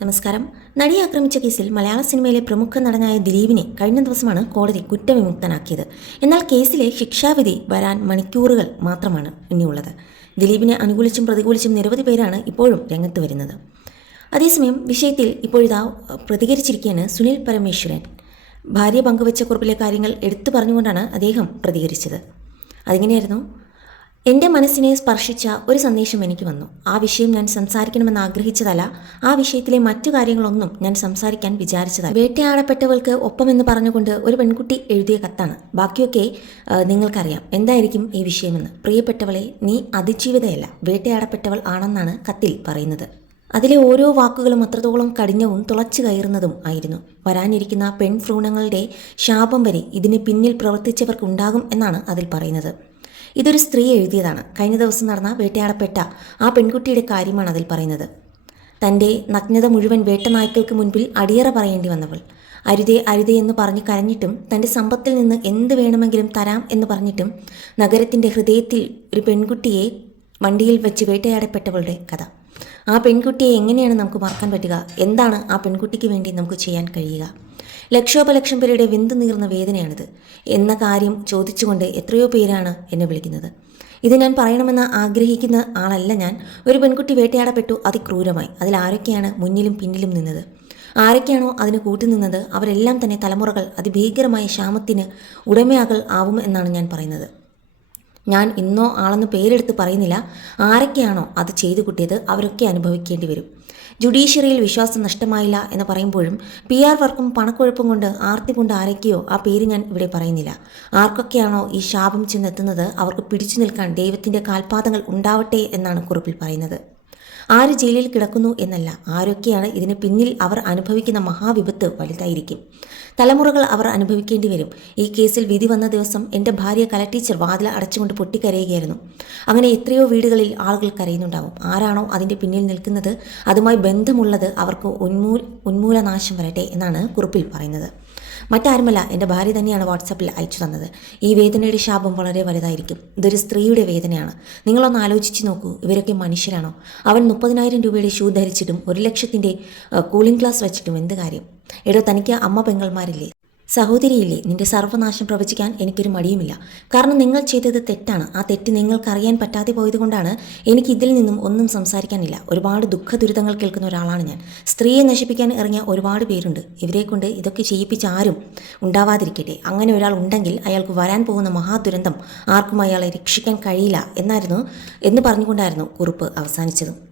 നമസ്കാരം. നടിയെ ആക്രമിച്ച കേസിൽ മലയാള സിനിമയിലെ പ്രമുഖ നടനായ ദിലീപിനെ കഴിഞ്ഞ ദിവസമാണ് കോടതി കുറ്റവിമുക്തനാക്കിയത്. എന്നാൽ കേസിലെ ശിക്ഷാവിധി വരാൻ മണിക്കൂറുകൾ മാത്രമാണ് ഇനിയുള്ളത് ദിലീപിനെ അനുകൂലിച്ചും പ്രതികൂലിച്ചും നിരവധി പേരാണ് ഇപ്പോഴും രംഗത്ത് വരുന്നത്. അതേസമയം വിഷയത്തിൽ ഇപ്പോഴിതാ പ്രതികരിച്ചിരിക്കുകയാണ് സുനിൽ പരമേശ്വരൻ. ഭാര്യ പങ്കുവച്ച കുറിപ്പിലെ കാര്യങ്ങൾ എടുത്തു പറഞ്ഞുകൊണ്ടാണ് അദ്ദേഹം പ്രതികരിച്ചത്. അതിങ്ങനെയായിരുന്നു? എന്റെ മനസ്സിനെ സ്പർശിച്ച ഒരു സന്ദേശം എനിക്ക് വന്നു. ആ വിഷയം ഞാൻ സംസാരിക്കണമെന്ന് ആഗ്രഹിച്ചതല്ല ആ വിഷയത്തിലെ മറ്റു കാര്യങ്ങളൊന്നും ഞാൻ സംസാരിക്കാൻ വിചാരിച്ചതല്ല. വേട്ടയാടപ്പെട്ടവൾക്ക് ഒപ്പമെന്ന് പറഞ്ഞുകൊണ്ട് ഒരു പെൺകുട്ടി എഴുതിയ കത്താണ്. ബാക്കിയൊക്കെ നിങ്ങൾക്കറിയാം. എന്തായിരിക്കും ഈ വിഷയമെന്ന്. പ്രിയപ്പെട്ടവളെ നീ അതിജീവിതയല്ല. വേട്ടയാടപ്പെട്ടവൾ ആണെന്നാണ് കത്തിൽ പറയുന്നത്. അതിലെ ഓരോ വാക്കുകളും അത്രത്തോളം കഠിനവും തുളച്ചു കയറുന്നതും ആയിരുന്നു. വരാനിരിക്കുന്ന പെൺഭ്രൂണങ്ങളുടെ ശാപം വരെ ഇതിന് പിന്നിൽ പ്രവർത്തിച്ചവർക്കുണ്ടാകും എന്നാണ് അതിൽ പറയുന്നത്. ഇതൊരു സ്ത്രീ എഴുതിയതാണ്. കഴിഞ്ഞ ദിവസം നടന്ന വേട്ടയാടപ്പെട്ട ആ പെൺകുട്ടിയുടെ കാര്യമാണ് അതിൽ പറയുന്നത്. തന്റെ നഗ്നത മുഴുവൻ വേട്ടനായ്ക്കൾക്ക് മുൻപിൽ അടിയറ പറയേണ്ടി വന്നവൾ. അരുതേ അരുതേ എന്ന് പറഞ്ഞ് കരഞ്ഞിട്ടും തന്റെ സമ്പത്തിൽ നിന്ന് എന്ത് വേണമെങ്കിലും തരാം എന്ന് പറഞ്ഞിട്ടും നഗരത്തിന്റെ ഹൃദയത്തിൽ ഒരു പെൺകുട്ടിയെ വണ്ടിയിൽ വെച്ച് വേട്ടയാടപ്പെട്ടവളുടെ കഥ. ആ പെൺകുട്ടിയെ എങ്ങനെയാണ് നമുക്ക് മറക്കാൻ പറ്റുക? എന്താണ് ആ പെൺകുട്ടിക്ക് വേണ്ടി നമുക്ക് ചെയ്യാൻ കഴിയുക? ലക്ഷോപലക്ഷം പേരുടെ വിന്തു നീർന്ന വേദനയാണിത്. എന്ന കാര്യം ചോദിച്ചുകൊണ്ട് എത്രയോ പേരാണ് എന്നെ വിളിക്കുന്നത്. ഇത് ഞാൻ പറയണമെന്ന് ആഗ്രഹിക്കുന്ന ആളല്ല ഞാൻ. ഒരു പെൺകുട്ടി വേട്ടയാടപ്പെട്ടു. അതിക്രൂരമായി. അതിൽ ആരൊക്കെയാണ് മുന്നിലും പിന്നിലും നിന്നത്? ആരൊക്കെയാണോ അതിന് കൂട്ടുനിന്നത് അവരെല്ലാം തന്നെ തലമുറകൾ അതിഭീകരമായ ക്ഷാമത്തിന് ഉടമയാകൾ ആവും എന്നാണ് ഞാൻ പറയുന്നത്. ഞാൻ ഇന്നോ ആളെന്ന് പേരെടുത്ത് പറയുന്നില്ല. ആരൊക്കെയാണോ അത് ചെയ്തു കൂട്ടിയത്? അവരൊക്കെ അനുഭവിക്കേണ്ടി വരും. ജുഡീഷ്യറിയിൽ വിശ്വാസം നഷ്ടമായില്ല എന്ന് പറയുമ്പോഴും പി ആർ വർക്കും പണക്കൊഴുപ്പും കൊണ്ട് ആർത്തി കൊണ്ട് ആരൊക്കെയോ ആ പേര് ഞാൻ ഇവിടെ പറയുന്നില്ല. ആർക്കൊക്കെയാണോ ഈ ശാപം ചെന്നെത്തുന്നത്? അവർക്ക് പിടിച്ചു നിൽക്കാൻ ദൈവത്തിന്റെ കാൽപാദങ്ങൾ ഉണ്ടാവട്ടെ എന്നാണ് കുറിപ്പിൽ പറയുന്നത്. ആര് ജയിലിൽ കിടക്കുന്നു എന്നല്ല. ആരൊക്കെയാണ് ഇതിന് പിന്നിൽ അവർ അനുഭവിക്കുന്ന മഹാവിപത്ത് വലുതായിരിക്കും. തലമുറകൾ അവർ അനുഭവിക്കേണ്ടി വരും. ഈ കേസിൽ വിധി വന്ന ദിവസം എന്റെ ഭാര്യ കല ടീച്ചർ വാതിൽ അടച്ചുകൊണ്ട് പൊട്ടിക്കരയുകയായിരുന്നു. അങ്ങനെ എത്രയോ വീടുകളിൽ ആളുകൾ കരയുന്നുണ്ടാവും. ആരാണോ അതിന്റെ പിന്നിൽ നിൽക്കുന്നത്? അതുമായി ബന്ധമുള്ളത് അവർക്ക് ഉന്മൂൽ ഉന്മൂലനാശം വരട്ടെ എന്നാണ് കുറിപ്പിൽ പറയുന്നത്. മറ്റാരുമല്ല എന്റെ ഭാര്യ തന്നെയാണ് വാട്സാപ്പിൽ അയച്ചു തന്നത്. ഈ വേദനയുടെ ശാപം വളരെ വലുതായിരിക്കും. ഇതൊരു സ്ത്രീയുടെ വേദനയാണ്. നിങ്ങളൊന്ന് ആലോചിച്ച് നോക്കൂ ഇവരൊക്കെ മനുഷ്യരാണോ? അവൻ മുപ്പതിനായിരം രൂപയുടെ ഷൂ ധരിച്ചിട്ടും ഒരു ലക്ഷത്തിന്റെ കൂളിംഗ് ഗ്ലാസ് വെച്ചിട്ടും എന്ത് കാര്യം? എടോ തനിക്ക് അമ്മ പെങ്ങൾമാരില്ലേ സഹോദരിയില്ലേ നിന്റെ സർവനാശം പ്രവചിക്കാൻ എനിക്കൊരു മടിയുമില്ല. കാരണം നിങ്ങൾ ചെയ്തത് തെറ്റാണ്. ആ തെറ്റ് നിങ്ങൾക്ക് അറിയാൻ പറ്റാതെ പോയതുകൊണ്ടാണ് എനിക്ക് ഇതിൽ നിന്നും ഒന്നും സംസാരിക്കാനില്ല. ഒരുപാട് ദുഃഖ ദുരിതങ്ങൾ കേൾക്കുന്ന ഒരാളാണ് ഞാൻ. സ്ത്രീയെ നശിപ്പിക്കാൻ ഇറങ്ങിയ ഒരുപാട് പേരുണ്ട്. ഇവരെ കൊണ്ട് ഇതൊക്കെ ചെയ്യിപ്പിച്ച ആരും ഉണ്ടാവാതിരിക്കട്ടെ. അങ്ങനെ ഒരാൾ ഉണ്ടെങ്കിൽ അയാൾക്ക് വരാൻ പോകുന്ന മഹാദുരന്തം ആർക്കും അയാളെ രക്ഷിക്കാൻ കഴിയില്ല എന്നായിരുന്നു എന്ന് പറഞ്ഞുകൊണ്ടായിരുന്നു കുറിപ്പ് അവസാനിച്ചത്.